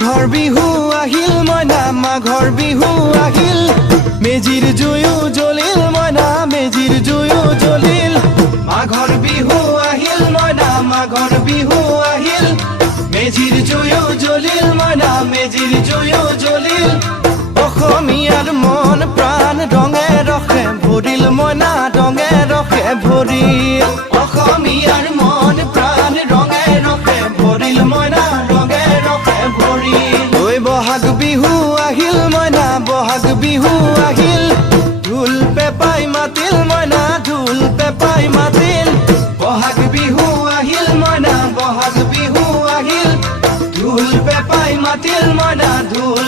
মাঘৰ বিহু আহিল মইনা মাঘৰ বিহু আহিল মেজিৰ জুয়ো জ্বলিল মইনা মেজিৰ জুয়ো জ্বলিল মাঘৰ বিহু আহিল মইনা মাঘৰ বিহু আহিল মেজিৰ জুয়ো জ্বলিল মইনা মেজিৰ জুয়ো জ্বলিল অসমীয়াৰ মন প্ৰাণ ৰঙে ৰসে ভৰিল মইনা ৰঙে ৰসে ভৰিল অসমীয়াৰ মন প্ৰাণ ৰঙে ৰসে ভৰিল মইনা ৰঙে ৰসে ভৰিল ঐ বহাগ বিহু আহিল মইনা বহাগ বিহু আহিল ঢোল পেপাই মাতিল মইনা ঢোল পেপাই মাতিল বহাগ বিহু আহিল মইনা বহাগ বিহু আহিল ঢোল পেপাই মাতিল মইনা ঢোল